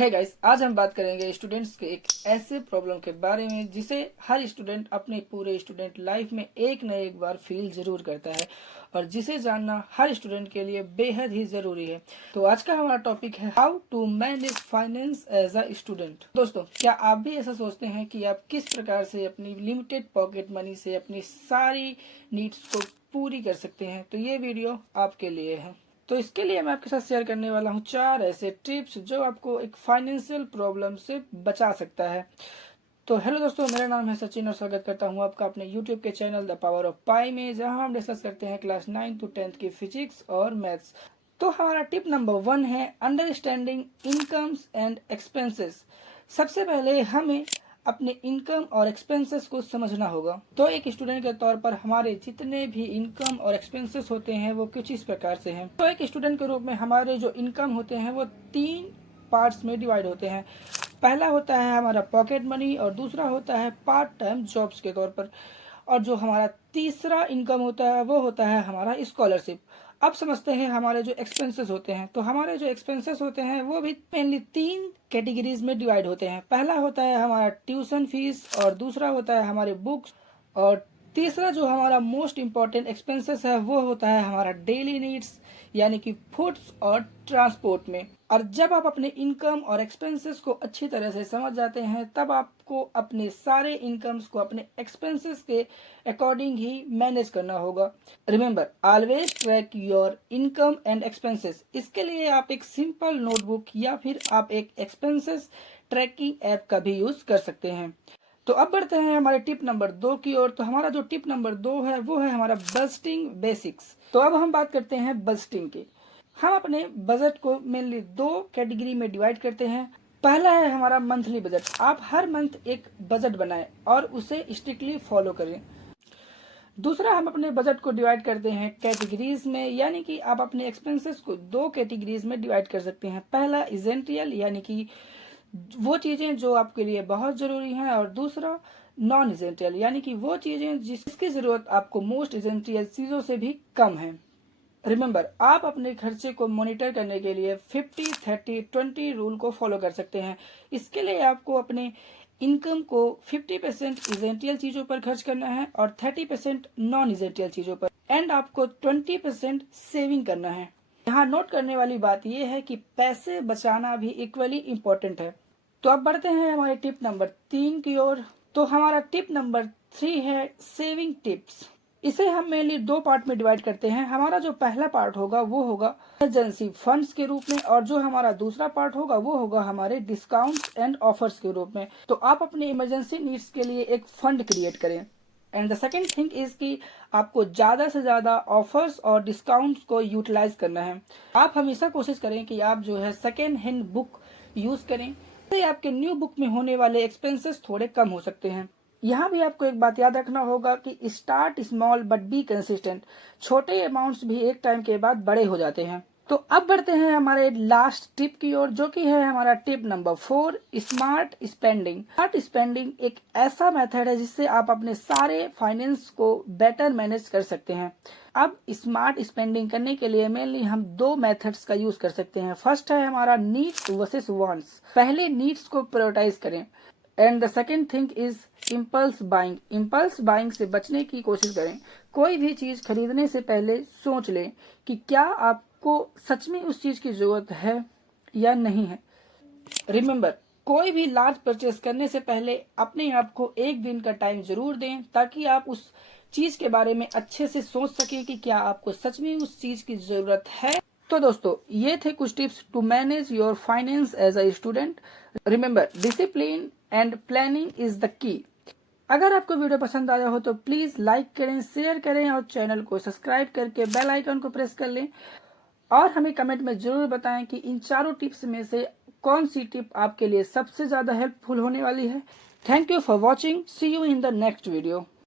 है गाइस, आज हम बात करेंगे स्टूडेंट्स के एक ऐसे प्रॉब्लम के बारे में जिसे हर स्टूडेंट अपने पूरे स्टूडेंट लाइफ में एक न एक बार फील जरूर करता है और जिसे जानना हर स्टूडेंट के लिए बेहद ही जरूरी है। तो आज का हमारा टॉपिक है how to manage finance as a student. दोस्तों, क्या आप भी ऐसा सोचते हैं कि आप किस प्रकार से अपनी लिमिटेड पॉकेट मनी से अपनी सारी नीड्स को पूरी कर सकते हैं? तो ये वीडियो आपके लिए है। तो इसके लिए मैं आपके साथ शेयर करने वाला हूँ 4 ऐसे टिप्स जो आपको एक फाइनेंशियल प्रॉब्लम से बचा सकता है। तो हेलो दोस्तों, मेरा नाम है सचिन और स्वागत करता हूँ आपका अपने यूट्यूब के चैनल द पावर ऑफ पाई में, जहाँ हम डिस्कस करते हैं क्लास 9 to 10 की फिजिक्स और मैथ्स। तो हमारा टिप नंबर 1 है अंडरस्टैंडिंग इनकम्स एंड एक्सपेंसेस। सबसे पहले हमें अपने इनकम और एक्सपेंसेस को समझना होगा। तो एक स्टूडेंट के तौर पर हमारे जितने भी इनकम और एक्सपेंसेस होते हैं वो कुछ इस प्रकार से हैं। तो एक स्टूडेंट के रूप में हमारे जो इनकम होते हैं वो 3 पार्ट्स में डिवाइड होते हैं। पहला होता है हमारा पॉकेट मनी और दूसरा होता है पार्ट टाइम जॉब्स के तौर पर, और जो हमारा तीसरा इनकम होता है वो होता है हमारा स्कॉलरशिप। अब समझते हैं हमारे जो एक्सपेंसेस होते हैं। तो हमारे जो एक्सपेंसेस होते हैं वो भी मेनली 3 कैटेगरीज में डिवाइड होते हैं। पहला होता है हमारा ट्यूशन फीस, और दूसरा होता है हमारे बुक्स, और तीसरा जो हमारा मोस्ट इम्पॉर्टेंट एक्सपेंसेस है वो होता है हमारा डेली नीड्स यानी कि फूड्स और ट्रांसपोर्ट में। और जब आप अपने इनकम और एक्सपेंसेस को अच्छी तरह से समझ जाते हैं तब आपको अपने सारे इनकम्स को अपने एक्सपेंसेस के अकॉर्डिंग ही मैनेज करना होगा। Remember, always track your income and expenses. इसके लिए आप एक सिंपल नोटबुक या फिर आप एक एक्सपेंसेस ट्रैकिंग ऐप का भी यूज कर सकते हैं। तो अब बढ़ते हैं हमारे टिप नंबर 2 की ओर। तो हमारा जो टिप नंबर 2 है वो है हमारा बजटिंग बेसिक्स। तो अब हम बात करते हैं बजटिंग की। हम अपने बजट को मेनली 2 कैटेगरी में डिवाइड करते हैं। पहला है हमारा मंथली बजट। आप हर मंथ एक बजट बनाएं और उसे स्ट्रिक्टली फॉलो करें। दूसरा, हम अपने बजट को डिवाइड करते हैं कैटेगरीज में, यानी कि आप अपने एक्सपेंसेस को 2 कैटेगरीज में डिवाइड कर सकते हैं। पहला इजेंटियल यानी कि वो चीजें जो आपके लिए बहुत जरूरी हैं, और दूसरा नॉन इजेंटियल यानी कि वो चीजें जिसकी जरूरत आपको मोस्ट इजेंटियल चीजों से भी कम है। रिमेंबर, आप अपने खर्चे को मॉनिटर करने के लिए 50-30-20 रूल को फॉलो कर सकते हैं। इसके लिए आपको अपने इनकम को 50% इजेंटियल चीजों पर खर्च करना है और 30% नॉन इजेंटियल चीजों पर, एंड आपको 20% सेविंग करना है। यहाँ नोट करने वाली बात यह है कि पैसे बचाना भी इक्वली इम्पोर्टेंट है। तो अब बढ़ते हैं हमारे टिप नंबर 3 की ओर। तो हमारा टिप नंबर 3 है सेविंग टिप्स। इसे हम मेनली 2 पार्ट में डिवाइड करते हैं। हमारा जो पहला पार्ट होगा वो होगा इमरजेंसी फंड्स के रूप में, और जो हमारा दूसरा पार्ट होगा वो होगा हमारे डिस्काउंट्स एंड ऑफर्स के रूप में। तो आप अपने इमरजेंसी नीड्स के लिए एक फंड क्रिएट करें। And the second thing is कि आपको ज्यादा से ज्यादा ऑफर्स और डिस्काउंट्स को यूटिलाइज करना है। आप हमेशा कोशिश करें कि आप जो है सेकेंड हैंड बुक यूज करें, तो आपके न्यू बुक में होने वाले एक्सपेंसेस थोड़े कम हो सकते हैं। यहाँ भी आपको एक बात याद रखना होगा कि start small but be consistent. छोटे अमाउंट्स भी एक टाइम के बाद बड़े हो जाते हैं। तो अब बढ़ते हैं हमारे लास्ट टिप की ओर, जो कि है हमारा tip number 4 smart spending. Smart spending एक ऐसा मेथड है जिससे आप अपने सारे फाइनेंस को बेटर मैनेज कर सकते हैं। अब स्मार्ट स्पेंडिंग करने के लिए मेनली हम 2 मेथड्स का यूज कर सकते हैं। फर्स्ट है हमारा नीड्स वर्सेस वांट्स। पहले नीड्स को प्रायोरिटाइज करें, and the second thing is impulse buying. Impulse buying से बचने की कोशिश करें। कोई भी चीज खरीदने से पहले सोच लें कि क्या आपको सच में उस चीज की जरूरत है या नहीं है। रिमेंबर, कोई भी लार्ज परचेस करने से पहले अपने आप को 1 दिन का टाइम जरूर दें, ताकि आप उस चीज के बारे में अच्छे से सोच सकें कि क्या आपको सच में उस चीज की जरूरत है। तो दोस्तों, ये थे कुछ tips to manage your finance as a student. Remember, discipline and planning is the key. अगर आपको वीडियो पसंद आया हो तो प्लीज लाइक करें, शेयर करें और चैनल को सब्सक्राइब करके बेल आइकन को प्रेस कर लें। और हमें कमेंट में जरूर बताएं कि इन चारों टिप्स में से कौन सी टिप आपके लिए सबसे ज्यादा हेल्पफुल होने वाली है। Thank you for watching. See you in the next video.